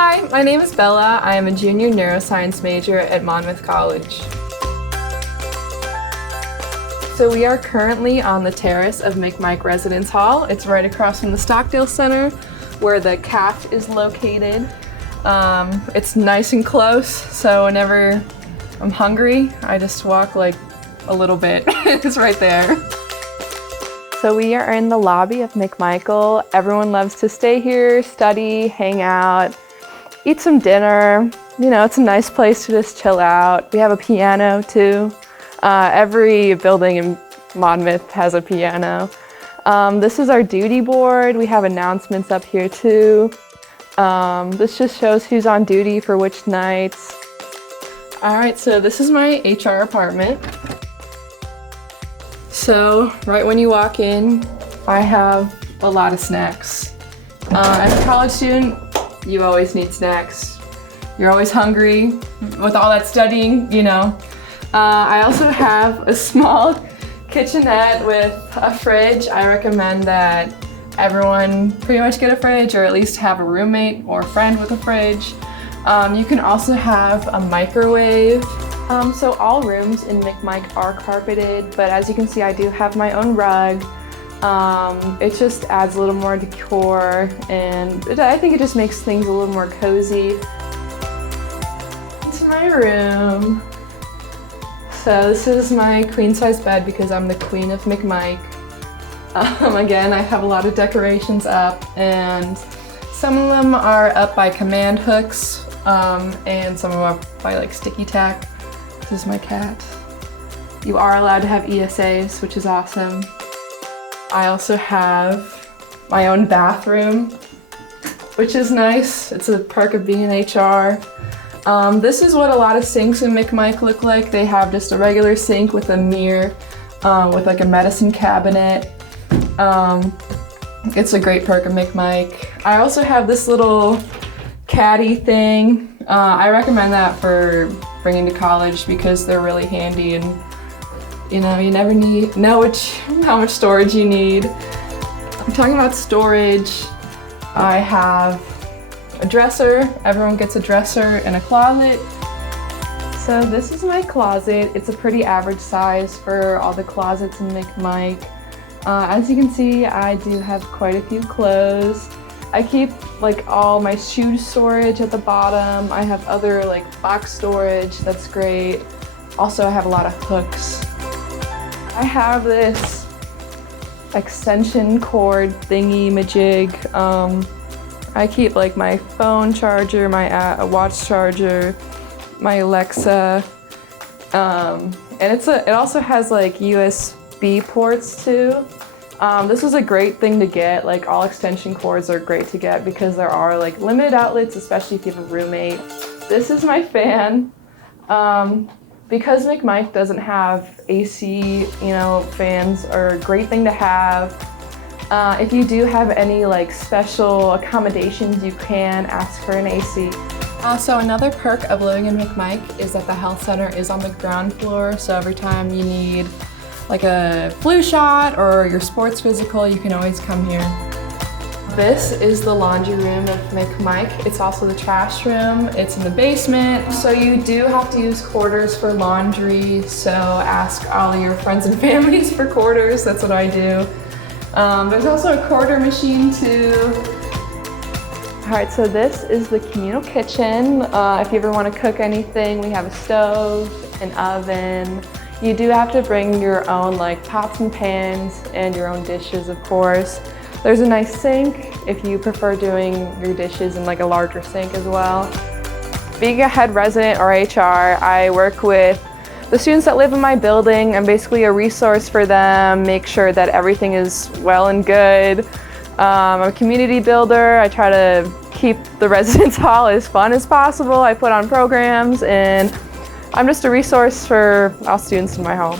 Hi, my name is Bella. I am a junior neuroscience major at Monmouth College. So we are currently on the terrace of McMichael Residence Hall. It's right across from the Stockdale Center where the CAF is located. It's nice and close, so whenever I'm hungry, I just walk like a little bit. It's right there. So we are in the lobby of McMichael. Everyone loves to stay here, study, hang out, eat some dinner. You know, it's a nice place to just chill out. We have a piano too. Every building in Monmouth has a piano. This is our duty board. We have announcements up here too. This just shows who's on duty for which nights. All right, so this is my HR apartment. So right when you walk in, I have a lot of snacks. As a college student, you always need snacks. You're always hungry with all that studying, you know. I also have a small kitchenette with a fridge. I recommend that everyone pretty much get a fridge, or at least have a roommate or a friend with a fridge. You can also have a microwave. So all rooms in McMichael are carpeted, but as you can see, I do have my own rug. It just adds a little more decor, and I think it just makes things a little more cozy. Into my room. So this is my queen size bed because I'm the queen of McMichael. Again, I have a lot of decorations up, and some of them are up by command hooks, and some of them are by like sticky tack. This is my cat. You are allowed to have ESAs, which is awesome. I also have my own bathroom, which is nice. It's a perk of being an HR. This is what a lot of sinks in McMichael look like. They have just a regular sink with a mirror, with like a medicine cabinet. It's a great perk of McMichael. I also have this little caddy thing. I recommend that for bringing to college because they're really handy, and you know, you never know how much storage you need. I'm talking about storage. I have a dresser. Everyone gets a dresser and a closet. So this is my closet. It's a pretty average size for all the closets in McMichael. As you can see, I do have quite a few clothes. I keep like all my shoe storage at the bottom. I have other like box storage, that's great. Also, I have a lot of hooks. I have this extension cord thingy majig. I keep like my phone charger, my watch charger, my Alexa, and it also has like USB ports too. This is a great thing to get. Like, all extension cords are great to get because there are like limited outlets, especially if you have a roommate. This is my fan. Because McMichael doesn't have AC, you know, fans are a great thing to have. If you do have any like special accommodations, you can ask for an AC. So another perk of living in McMichael is that the health center is on the ground floor, so every time you need like a flu shot or your sports physical, you can always come here. This is the laundry room of McMichael. It's also the trash room. It's in the basement. So you do have to use quarters for laundry, so ask all of your friends and families for quarters. That's what I do. There's also a quarter machine too. All right, so this is the communal kitchen. If you ever want to cook anything, we have a stove, an oven. You do have to bring your own like pots and pans and your own dishes, of course. There's a nice sink if you prefer doing your dishes in like a larger sink as well. Being a head resident or HR, I work with the students that live in my building. I'm basically a resource for them, make sure that everything is well and good. I'm a community builder. I try to keep the residence hall as fun as possible. I put on programs, and I'm just a resource for all students in my home.